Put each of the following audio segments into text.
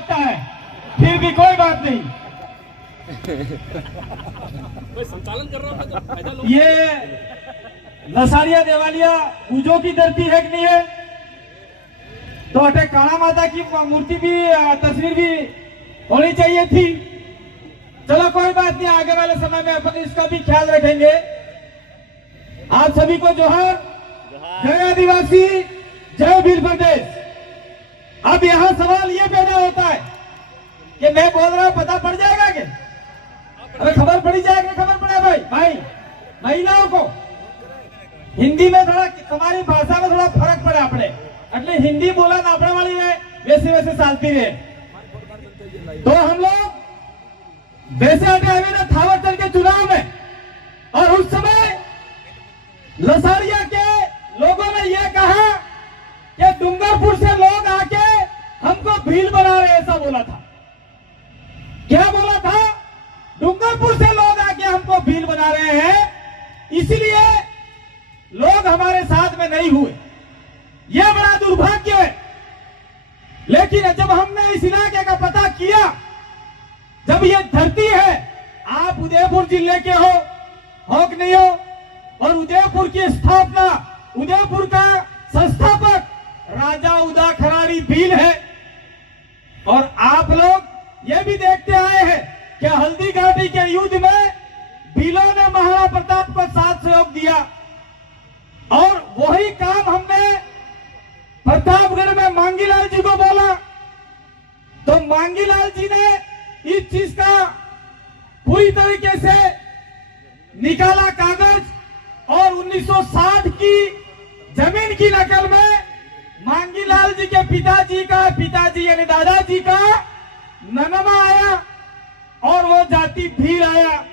लगता है, फिर भी कोई बात नहीं। कोई संचालन कर रहा है तो फायदा लो। ये लसारिया देवालिया पूजो की धरती है कि नहीं है? तो अटे काला माता की मूर्ति भी, तस्वीर भी होनी चाहिए थी। चलो कोई बात नहीं, आगे वाले समय में अपन इसका भी ख्याल रखेंगे। आप सभी को जोहार, जय आदिवासी, जय भील प्रदेश। अब यहाँ सवाल ये पैदा होता है कि मैं बोल रहा हूँ, पता पड़ जाएगा कि अरे खबर पड़ी जाएगी, खबर पड़े भाई महिलाओं को हिंदी में थोड़ा, तुम्हारी भाषा में थोड़ा फर्क पड़े अपने, એટલે हिंदी बोला ना अपने वाली है, वैसे वैसे चालती रहे। तो हम लोग वैसे हटे हुए ना थावरचंद के चुनाव में, और उस समय लसारिया के लोगों ने यह कहा कि डूंगरपुर से लोग आके हमको भील बना रहे, ऐसा बोला था। क्या बोला था? डूंगरपुर से लोग आके हमको भील बना रहे हैं, इसलिए लोग हमारे साथ में नहीं हुए। यह बड़ा दुर्भाग्य है। लेकिन जब हमने इस इलाके का पता किया, जब ये धरती है, आप उदयपुर जिले के हो कि नहीं हो, और उदयपुर की स्थापना, उदयपुर का संस्थापक राजा उदा खराड़ी भील है। और आप लोग ये भी देखते आए हैं कि हल्दी घाटी के युद्ध में भीलों ने महाराणा प्रताप को साथ सहयोग दिया, और वही काम हमने प्रतापगढ़ में मांगीलाल जी को बोला, तो मांगीलाल जी ने इस चीज का पूरी तरीके से निकाला कागज, और 1960 की जमीन की नकल में मांगीलाल जी के पिताजी यानी दादाजी का ननमा आया, और वो जाति भील आया।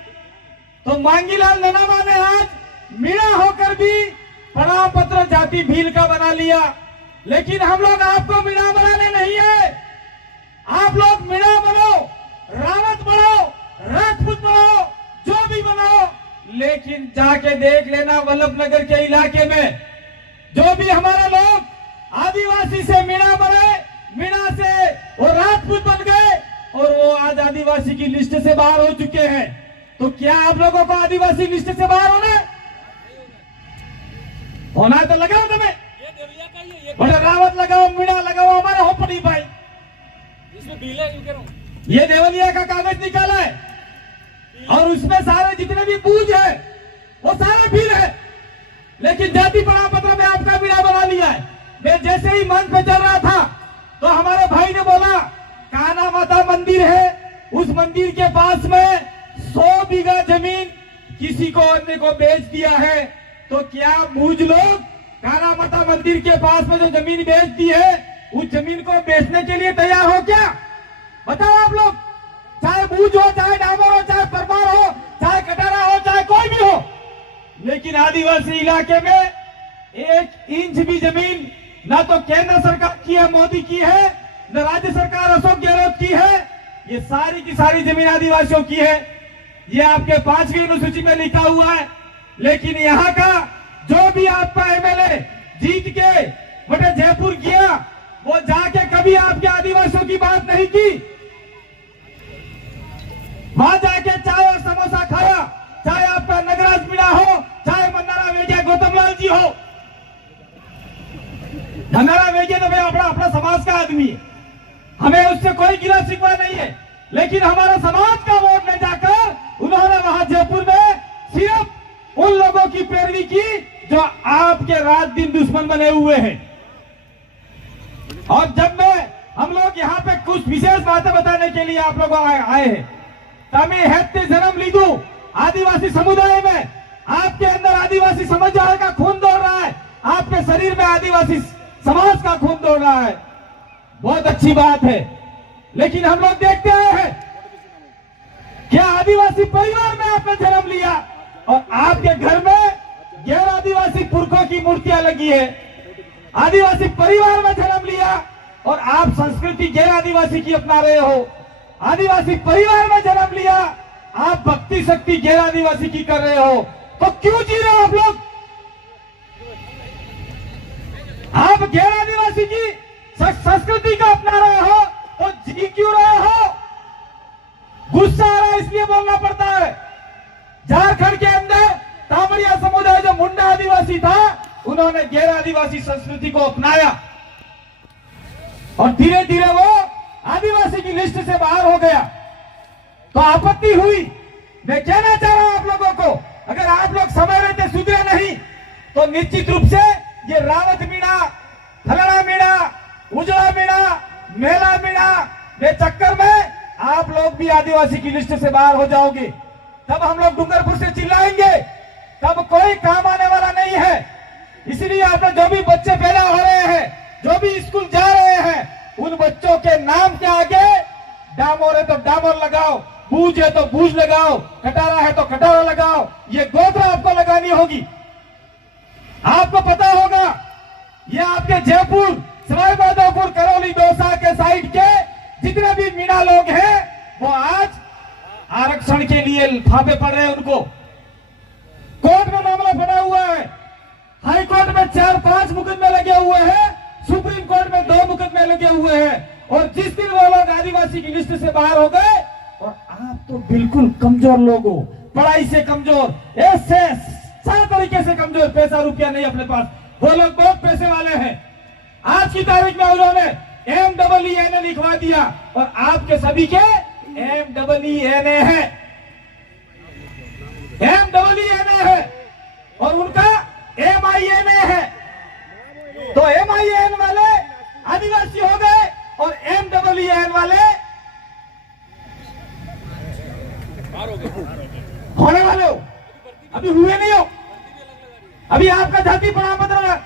तो मांगीलाल ननमा ने आज मीणा होकर भी प्रमाण पत्र जाति भील का बना लिया। लेकिन हम लोग आपको मीणा बनाने नहीं है, आप लोग मीणा बनो, रावत बनो, राजपूत बनो, जो भी बनो, लेकिन जाके देख लेना वल्लभनगर के इलाके में जो भी हमारे लोग आदिवासी से मीणा बने, मीणा से वो राजपूत बन गए, और वो आज आदिवासी की लिस्ट से बाहर हो चुके हैं। तो क्या आप लोगों को आदिवासी लिस्ट से बाहर होना है तो लगाओ तुम्हें, ये देवलिया का ही है, ये बड़े रावत लगाओ, मीणा लगाओ, हमारे हो पड़ी भाई। इसमें भील है, यूं कह रहा हूं। ये देवलिया का कागज निकाला है, और उसमें सारे जितने भी बूझ है वो सारे भील है। लेकिन जाति प्रमाण पत्र में आपका मीणा बना लिया है। मैं जैसे ही मंच पे चल रहा था, तो हमारे भाई ने बोला काना माता मंदिर है, उस मंदिर के पास में 100 बीघा जमीन किसी को अन्य को बेच दिया है। तो क्या बूझ लोग काना माता मंदिर के पास में जो जमीन बेच दी है, उस जमीन को बेचने के लिए तैयार हो क्या? बताओ आप लोग, चाहे बूझ हो, चाहे डामर हो, चाहे परमार हो, चाहे कटारा हो, चाहे कोई भी हो। लेकिन आदिवासी इलाके में 1 इंच भी जमीन ना तो केंद्र सरकार की है, मोदी की है, न राज्य सरकार अशोक गहलोत की है, ये सारी की सारी जमीन आदिवासियों की है। ये आपके 5वीं अनुसूची में लिखा हुआ है। लेकिन यहाँ का जो भी आपका एमएलए जीत के बटे जयपुर गया, वो जाके कभी आपके आदिवासियों की बात नहीं की। वहां जाके चाय और समोसा खाया, चाहे आपका नगराज मीणा हो, चाहे मन्नारा वेगिया गौतम लाल जी हो। मन्नारा वेगिया तो भाई अपना समाज का आदमी है, हमें उससे कोई गिला शिकवा नहीं है। लेकिन हमारा समाज का वोट ले जाकर उन्होंने वहां जयपुर में सिर्फ उन लोगों की पैरवी की जो आपके रात दिन दुश्मन बने हुए हैं। और जब हम लोग यहाँ पे कुछ विशेष बातें बताने के लिए आप लोग आए हैं, तमें हेत्ते जन्म लीधु आदिवासी समुदाय में, आपके अंदर आदिवासी समुदाय का खून दौड़ रहा है, आपके शरीर में आदिवासी समाज का खून दौड़ रहा है, बहुत अच्छी बात है। लेकिन हम लोग देखते आए हैं क्या आदिवासी परिवार में आपने जन्म लिया, और आपके घर में गैर आदिवासी पुरखों की मूर्तियां लगी है। आदिवासी परिवार में जन्म लिया और आप संस्कृति गैर आदिवासी की अपना रहे हो। आदिवासी परिवार में जन्म लिया, आप भक्ति शक्ति गैर आदिवासी की कर रहे हो। तो क्यों जी रहे हो आप लोग? आप गैर आदिवासी की संस्कृति का अपना रहे हो, तो जी क्यों इसलिए बोलना पड़ता है, झारखंड के अंदर तामड़िया समुदाय जो मुंडा आदिवासी था, उन्होंने गैर आदिवासी संस्कृति को अपनाया और धीरे धीरे वो आदिवासी की लिस्ट से बाहर हो गया। तो आपत्ति हुई। मैं कहना चाह रहा हूं आप लोगों को, अगर आप लोग समय रहते सुधरे नहीं तो निश्चित रूप से ये रावत मीणा, फलाना मीणा, उजड़ा मीणा, मेला मीणा ये चक्कर में आप लोग भी आदिवासी की लिस्ट से बाहर हो जाओगे। तब हम लोग डूंगरपुर से चिल्लाएंगे, तब कोई काम आने वाला नहीं है। इसलिए आप लोग जो भी बच्चे पैदा हो रहे हैं, जो भी स्कूल जा रहे हैं, उन बच्चों के नाम के आगे डामोर है तो डामोर लगाओ, बूझ है तो बूझ लगाओ, कटारा है तो कटारा लगाओ। ये गोत्र आपको लगानी होगी। आपको पता होगा, ये आपके जयपुर, सवाईमाधोपुर, करौली, दौसा के साइड के जितने भी मीणा लोग हैं, वो आज आरक्षण के लिए फाफे पड़ रहे हैं। उनको कोर्ट में मामला पड़ा हुआ है, हाई कोर्ट में 4-5 मुकदमे लगे हुए हैं, सुप्रीम कोर्ट में 2 मुकदमे लगे हुए हैं। और जिस दिन वो लोग आदिवासी की लिस्ट से बाहर हो गए, और आप तो बिल्कुल कमजोर लोग हो, पढ़ाई से कमजोर, ऐसे सारे तरीके से कमजोर, पैसा रुपया नहीं अपने पास, वो लोग बहुत पैसे वाले हैं। आज की तारीख में उन्होंने MEENA लिखवा दिया और आपके सभी के MEENA है, MEENA है और उनका MINA है। तो MIN वाले आदिवासी हो गए और MEEN वाले होने वाले हो, अभी हुए नहीं हो। अभी आपका जाति प्रमाण पत्र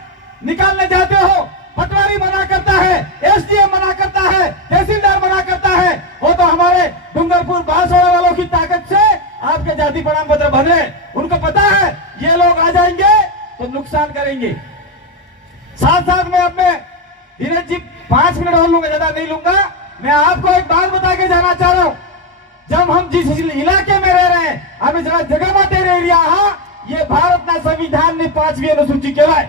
निकालने जाते हो, पटवारी मना करता है, SDM मना करता है, तहसीलदार मना करता है। वो तो हमारे डूंगरपुर बांसवाड़ा वालों की ताकत से आपके जाति प्रमाण पत्र बने। उनको पता है ये लोग आ जाएंगे तो नुकसान करेंगे। साथ साथ में अब मैं धीरज जी 5 मिनट और लूंगा, ज्यादा नहीं लूंगा। मैं आपको एक बात बता के जाना चाह रहा हूं, जब हम जिस इलाके में रह रहे हैं, हमें जरा जगह मत दे रही ये भारत संविधान ने 5वीं अनुसूची कहवाय,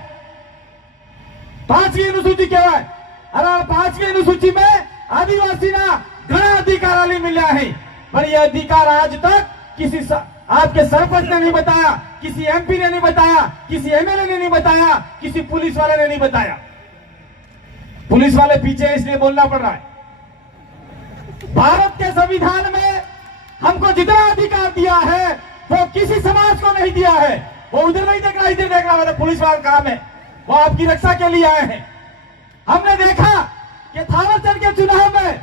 5वीं अनुसूची कहवाय। और 5वीं अनुसूची में आदिवासी ना घना अधिकार मिला है, पर यह अधिकार आज तक किसी आपके सरपंच ने नहीं बताया, किसी MP ने नहीं बताया, किसी MLA ने नहीं बताया, किसी पुलिस वाले ने नहीं बताया। पुलिस वाले पीछे है इसलिए बोलना पड़ रहा है। भारत के संविधान में हमको जितना अधिकार दिया है वो किसी समाज को नहीं दिया है। वो उधर नहीं देख रहा, इधर देख रहा, मतलब पुलिस वाला काम है, वो आपकी रक्षा के लिए आए हैं। हमने देखा कि थावरचंद के चुनाव में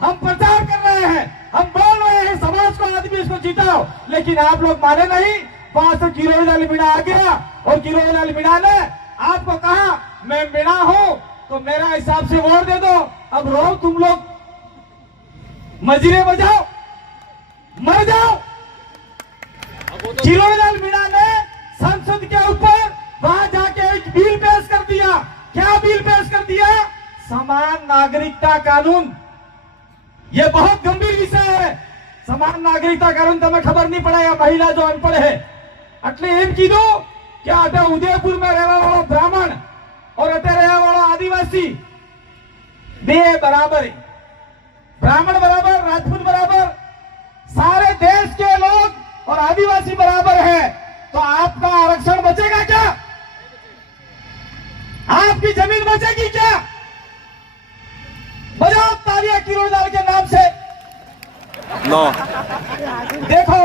हम प्रचार कर रहे हैं, हम बोल रहे हैं समाज को, आदमी इसको जीताओ, लेकिन आप लोग माने नहीं। वहां से किरोड़ीलाल मीणा आ गया और किरोड़ीलाल मीणा ने आपको कहा मैं मीणा हूं तो मेरा हिसाब से वोट दे दो। अब रो तुम लोग, मजीरे बजाओ, मर जाओ। किरोड़ीलाल मीणा ने संसद के ऊपर वहां जाके एक बिल पेश कर दिया। क्या बिल पेश कर दिया? समान नागरिकता कानून। यह बहुत गंभीर विषय है। समान नागरिकता कानून तो हमें खबर नहीं पड़ा, या महिला जो अनपढ़ है એટલે એમ કીધું કે અટે ઉદયપુર में રહેવા वाला ब्राह्मण और अटे रहने वाला आदिवासी बे बराबर है। ब्राह्मण बराबर, राजपूत बराबर, सारे देश के लोग और आदिवासी बराबर है। तो आपका आरक्षण बचेगा क्या? आपकी जमीन बचेगी क्या? बजाओ तालियां किरोड़ीलाल के नाम से। नो देखो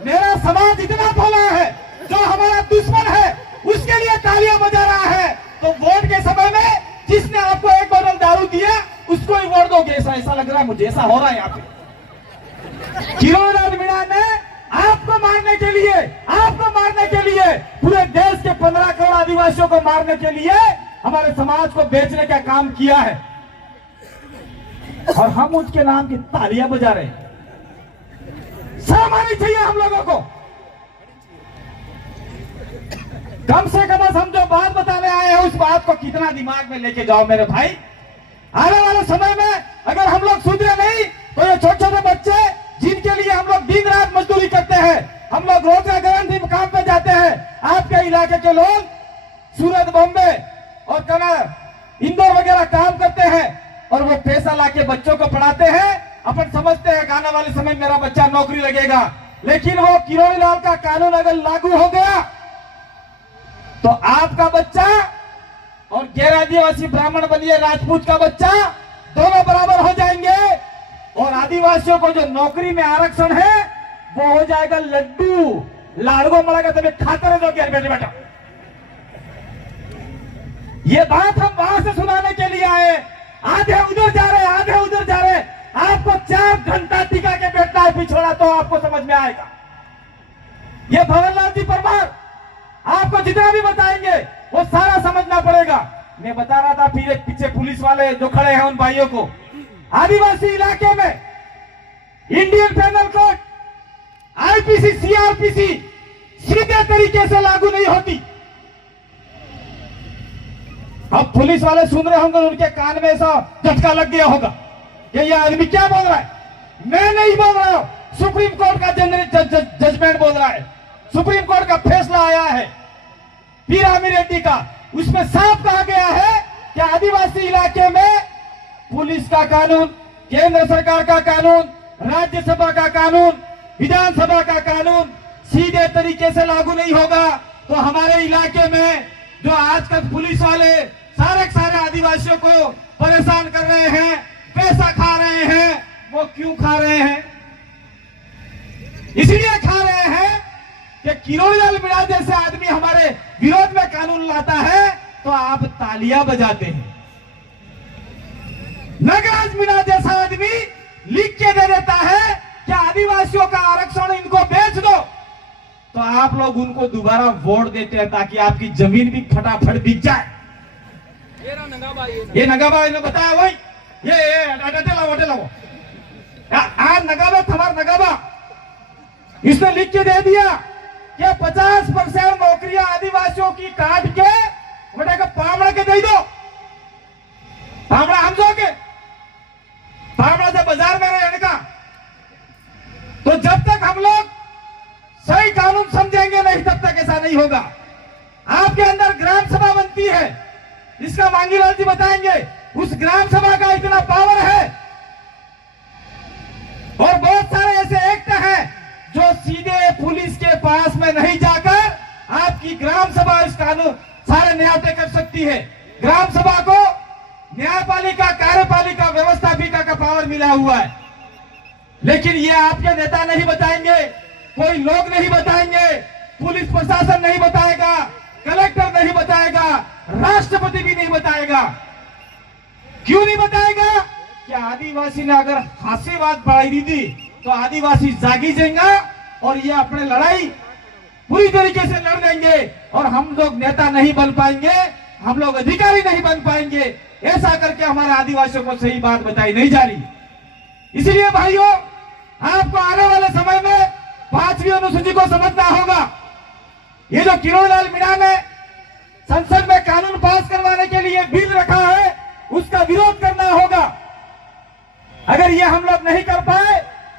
मेरा समाज इतना भोला है, जो हमारा दुश्मन है उसके लिए तालियां बजा रहा है। तो वोट के समय में जिसने आपको 1 बोतल दारू दिया उसको ही वोट दोगे, ऐसा लग रहा है मुझे, ऐसा हो रहा है यहाँ पे। किरोड़ीलाल मीणा ने आपको मारने के लिए पूरे देश के 15 करोड़ आदिवासियों को मारने के लिए हमारे समाज को बेचने का काम किया है, और हम उसके नाम की तालियां बजा रहे हैं। शर्म आनी चाहिए हम लोगों को। कम से कम हम जो बात बताने आए हैं उस बात को कितना दिमाग में लेके जाओ मेरे भाई। आने वाले समय में अगर हम लोग सुधरे नहीं तो ये छोटे छोटे बच्चे जिनके लिए हम लोग दिन रात मजदूरी करते हैं, हम लोग रोजगार गारंटी काम पे जाते हैं, आपके इलाके के लोग सूरत, बॉम्बे और कनार, इंदौर वगैरह काम करते हैं और वो पैसा लाके बच्चों को पढ़ाते हैं। अपन समझते हैं कि आने वाले समय में मेरा बच्चा नौकरी लगेगा, लेकिन वो किरोड़ी लाल का कानून अगर लागू हो गया तो आपका बच्चा और गैर आदिवासी ब्राह्मण बनिए राजपूत का बच्चा दोनों बराबर हो जाएंगे, और आदिवासियों को जो नौकरी में आरक्षण है वो हो जाएगा लड्डू, लाड़गो मड़ेगा तभी खाते रहो क्या बेटे बेटा। ये बात हम वहां से सुनाने के लिए आए, आधे उधर जा रहे आधे उधर जा रहे। आपको 4 घंटा टिका के बैठना है पिछोड़ा तो आपको समझ में आएगा। ये भवरलाल जी परमार आपको जितना भी बताएंगे वो सारा समझना पड़ेगा। मैं बता रहा था फिर एक पीछे पुलिस वाले जो खड़े हैं उन भाइयों को, आदिवासी इलाके में Indian penal code, IPC, CrPC सीधे तरीके से लागू नहीं होती। अब पुलिस वाले सुन रहे होंगे, उनके कान में ऐसा झटका लग गया होगा कि ये आदमी क्या बोल रहा है। मैं नहीं बोल रहा हूं, सुप्रीम कोर्ट का जजमेंट बोल रहा है, सुप्रीम कोर्ट का फैसला आया है पीरामी रेड्डी का, उसमें साफ कहा गया है कि आदिवासी इलाके में पुलिस का कानून, केंद्र सरकार का कानून, राज्यसभा का कानून, विधानसभा का कानून सीधे तरीके से लागू नहीं होगा। तो हमारे इलाके में जो आजकल पुलिस वाले सारे आदिवासियों को परेशान कर रहे हैं, पैसा खा रहे हैं, वो क्यों खा रहे हैं? इसलिए खा रहे हैं कि किरोड़ी लाल मीणा जैसे आदमी हमारे विरोध में कानून लाता है तो आप तालियां बजाते हैं। नगराज मीणा जैसा आदमी लिख के दे देता है कि आदिवासियों का आरक्षण इनको बेच दो, तो आप लोग उनको दोबारा वोट देते हैं ताकि आपकी जमीन भी फटाफट बिक जाए। ये नगाबा ने बताया वही, ये आज नगाबा थमार नगाबा इसने लिख के दे दिया कि 50% नौकरियां आदिवासियों की काट के बेटा का पावड़ा के दे दो। पावड़ा हम जो के पावड़ा से बाजार में रहने का, तो जब तक हम लोग सही कानून समझेंगे नहीं तब तक ऐसा नहीं होगा। आपके अंदर ग्राम सभा बनती है, इसका मांगीलाल जी बताएंगे। उस ग्राम सभा का इतना पावर है और बहुत सारे ऐसे एक्ट हैं जो सीधे पुलिस के पास में नहीं जाकर आपकी ग्राम सभा इस कानून सारे न्याय कर सकती है। ग्राम सभा को न्यायपालिका, कार्यपालिका, व्यवस्थापिका का पावर मिला हुआ है, लेकिन ये आपके नेता नहीं बताएंगे, कोई लोग नहीं बताएंगे, पुलिस प्रशासन नहीं बताएगा, कलेक्टर नहीं बताएगा, राष्ट्रपति भी नहीं बताएगा। क्यों नहीं बताएगा? कि आदिवासी ने अगर हासी बात बढ़ाई दी थी तो आदिवासी जागी जाएगा और ये अपने लड़ाई पूरी तरीके से लड़ देंगे और हम लोग नेता नहीं बन पाएंगे, हम लोग अधिकारी नहीं बन पाएंगे। ऐसा करके हमारे आदिवासियों को सही बात बताई नहीं जा रही। इसलिए भाइयों, आपको आने वाले समय में 5वीं अनुसूची को समझना होगा। ये जो किरोड़ी लाल मीणा ने संसद में कानून पास करवाने के लिए बिल रखा है, उसका विरोध करना होगा। अगर ये हम लोग नहीं कर पाए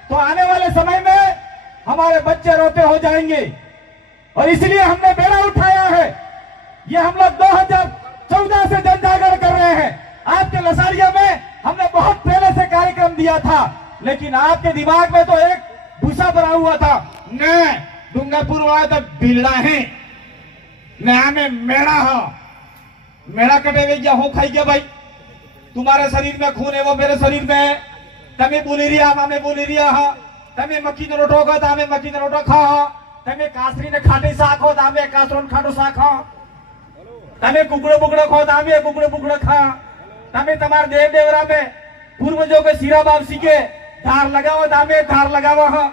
तो आने वाले समय में हमारे बच्चे रोते हो जाएंगे, और इसलिए हमने बेड़ा उठाया है। ये हम लोग 2014 से जन जागरण कर रहे हैं। आपके लसारिया में हमने बहुत पहले से कार्यक्रम दिया था, लेकिन आपके दिमाग में तो एक भूसा भरा हुआ था, न डूंगापुर वाला तो बिलड़ा है, नया में मेड़ा है, मेड़ा कटे हुए क्या हो खाई गया भाई। तुम्हारे शरीर में खून है, वो मेरे शरीर में है। तमें बोली रिया, मैं बोली रिया हा, तमें मक्की ने रोटो खा, तामे मक्की ने रोटो खा, तमें कासरी ने खाटी शाक हो, तामे कासरोन खाटो शाक खा, तमें कुकड़ो बुकड़ो खो, तामे कुकड़ो बुकड़ो खा, तमें तुम्हारे देव देवरा में पूर्वजों के सिरा वापसी के धार लगाओ, तामे धार लगाओ हा।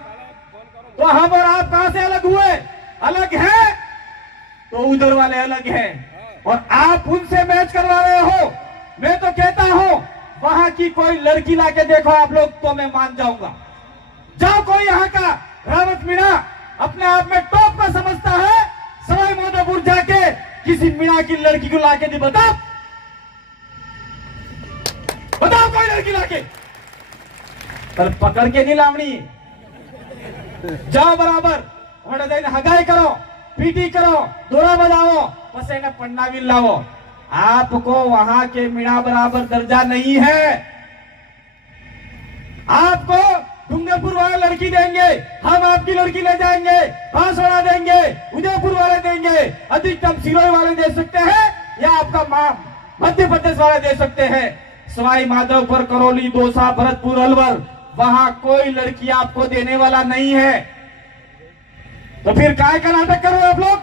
तो हम और आप कहां से अलग हुए? अलग है तो उधर वाले अलग हैं, और आप उनसे मैच करवा रहे हो। मैं तो कहता हूं वहां की कोई लड़की लाके देखो आप लोग तो मैं मान जाऊंगा। जाओ कोई यहाँ का रावत मीणा अपने आप में टॉप का समझता है, सवाई माधोपुर जाके किसी मीणा की लड़की को लाके दे, बताओ बताओ कोई लड़की लाके, पर पकड़ के नहीं लावनी। जाओ बराबर हगाई करो, पीटी करो, दोरा बजाओ, बस इन्हें पन्ना भी लाओ। आपको वहां के मीणा बराबर दर्जा नहीं है। आपको लड़की देंगे, हम आपकी लड़की ले जाएंगे, बांसवाड़ा देंगे, उदयपुर वाले देंगे, अधिकतम सिरोही वाले दे सकते हैं या आपका मध्य प्रदेश वाले दे सकते हैं। सवाई माधोपुर, करौली, दौसा, भरतपुर, अलवर, वहां कोई लड़की आपको देने वाला नहीं है। तो फिर काय का नाटक करो आप लोग?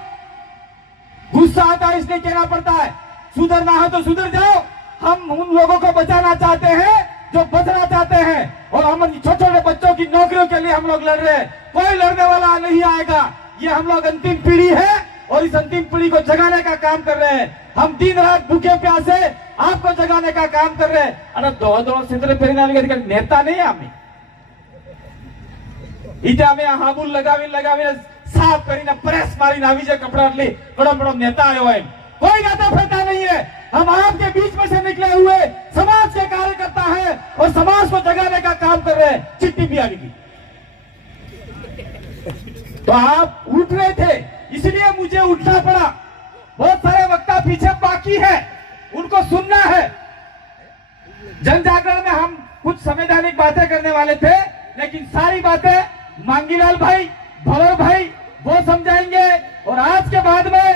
गुस्सा आता है इसलिए कहना पड़ता है, सुधरना है तो सुधर जाओ। हम उन लोगों को बचाना चाहते हैं जो बचना चाहते हैं, और हम छोटे छोटे बच्चों की नौकरियों के लिए हम लोग लड़ रहे हैं। कोई लड़ने वाला नहीं आएगा। ये हम लोग अंतिम पीढ़ी है और इस अंतिम पीढ़ी को जगाने का काम कर रहे हैं। हम दिन रात भूखे प्यासे आपको जगाने का काम कर रहे हैं। अरे दो सिंदर पेरिना नेता नहीं हमें इथे અમે હાબુલ લગાવીને સાફ કરીને પ્રેસ મારીને આવી જાય કપડા એટલે બડો नेता आयो है। कोई नेता फेता नहीं है। हम आपके बीच में से निकले हुए समाज के कार्यकर्ता हैं और समाज को जगाने का काम कर रहे हैं। चिट्ठी भी आ गई तो आप उठ रहे थे, इसलिए मुझे उठना पड़ा। बहुत सारे वक्ता पीछे बाकी है, उनको सुनना है। जन जागरण में हम कुछ संवैधानिक बातें करने वाले थे, लेकिन सारी बातें मांगीलाल भाई, भवर भाई वो समझाएंगे। और आज के बाद में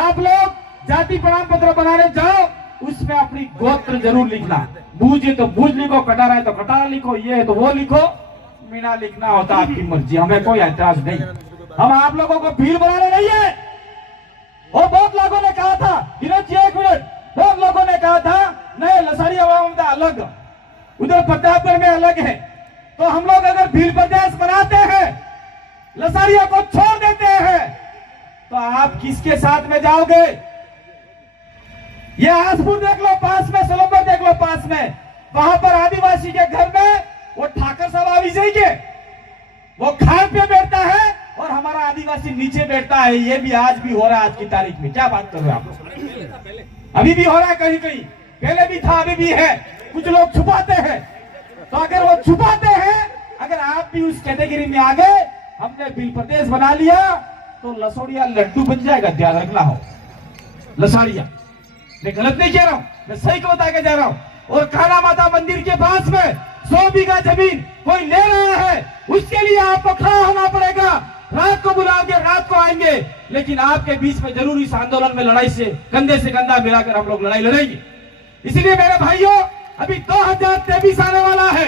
आप लोग जाति प्रमाण पत्र बनाने जाओ, उसमें अपनी गोत्र जरूर लिखना। बूझे तो बूझ लिखो, कटारा है तो कटारा लिखो, ये है तो वो लिखो। मीना लिखना होता आपकी मर्जी, हमें कोई ऐतराज नहीं। हम आप लोगों को भीड़ बनाने नहीं है। और बहुत लोगों ने कहा था, विनोद जी एक मिनट, बहुत लोगों ने कहा था नहीं लसाड़ी आवाम में अलग, उधर प्रतापगढ़ में अलग है। तो हम लोग अगर भीड़ प्रदेश बनाते हैं, लसाड़िया को छोड़ देते हैं, तो आप किसके साथ में जाओगे? ये आसपुर देख लो पास में, सोलंबर देख लो पास में, वहां पर आदिवासी के घर में वो ठाकर साहब आ जाएंगे, वो खान पे बैठता है और हमारा आदिवासी नीचे बैठता है। ये भी आज भी हो रहा है, आज की तारीख में। क्या बात कर रहे हो आप? अभी भी हो रहा है, कहीं कहीं पहले भी था, अभी भी है। कुछ लोग छुपाते हैं, तो अगर वो छुपाते हैं, अगर आप भी उस कैटेगरी में आ गए, हमने बिल प्रदेश बना लिया, तो लसोड़िया लड्डू बन जाएगा। ध्यान रखना हो, लसाड़िया, मैं गलत नहीं कह रहा हूं, मैं सही को बता के जा रहा हूं। और काला माता मंदिर के पास में 100 बीघा जमीन कोई ले रहा है, उसके लिए आपको खड़ा होना पड़ेगा। रात को बुलाओगे, रात को आएंगे, लेकिन आपके बीच में जरूर इस आंदोलन में लड़ाई से कंधा मिलाकर हम लोग लड़ाई लड़ेंगे। इसलिए मेरे भाइयों, अभी 2023 आने वाला है।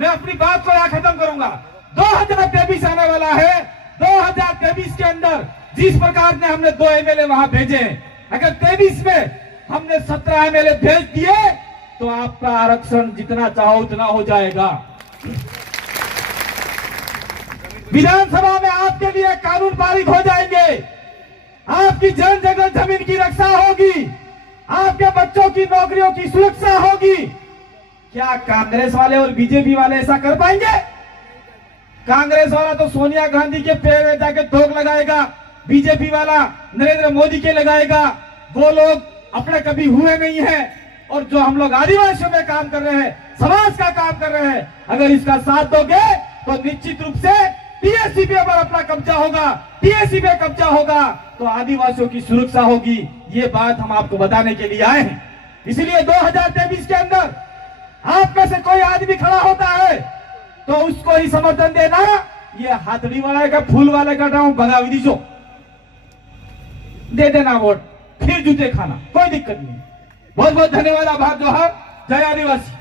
मैं अपनी बात को यहाँ खत्म करूंगा। 2023 आने वाला है। 2023 के अंदर जिस प्रकार ने हमने 2 एमएलए वहां भेजे हैं, अगर 23 में हमने 17 एमएलए भेज दिए, तो आपका आरक्षण जितना चाहो उतना हो जाएगा। विधानसभा में आपके लिए कानून पारित हो जाएंगे। आपकी जन जगह जमीन की रक्षा होगी, आपके बच्चों की नौकरियों की सुरक्षा होगी। क्या कांग्रेस वाले और बीजेपी वाले ऐसा कर पाएंगे? कांग्रेस वाला तो सोनिया गांधी के पैर में जाके धोख लगाएगा, बीजेपी वाला नरेंद्र मोदी के लगाएगा। वो लोग अपने कभी हुए नहीं है। और जो हम लोग आदिवासियों में काम कर रहे हैं, समाज का काम कर रहे हैं, अगर इसका साथ दोगे तो निश्चित रूप से टीएससी पर अपना कब्जा होगा। टीएससी पे कब्जा होगा तो आदिवासियों की सुरक्षा होगी। ये बात हम आपको बताने के लिए आए हैं। इसलिए 2023 के अंदर आप में से कोई आदमी खड़ा होता है तो उसको ही समर्थन देना। ये हाथड़ी वाले का, फूल वाले का भगा विधि जो दे देना वोट, फिर जूते खाना, कोई दिक्कत नहीं। बहुत बहुत धन्यवाद, आभार, जोहार, जय आदिवासी।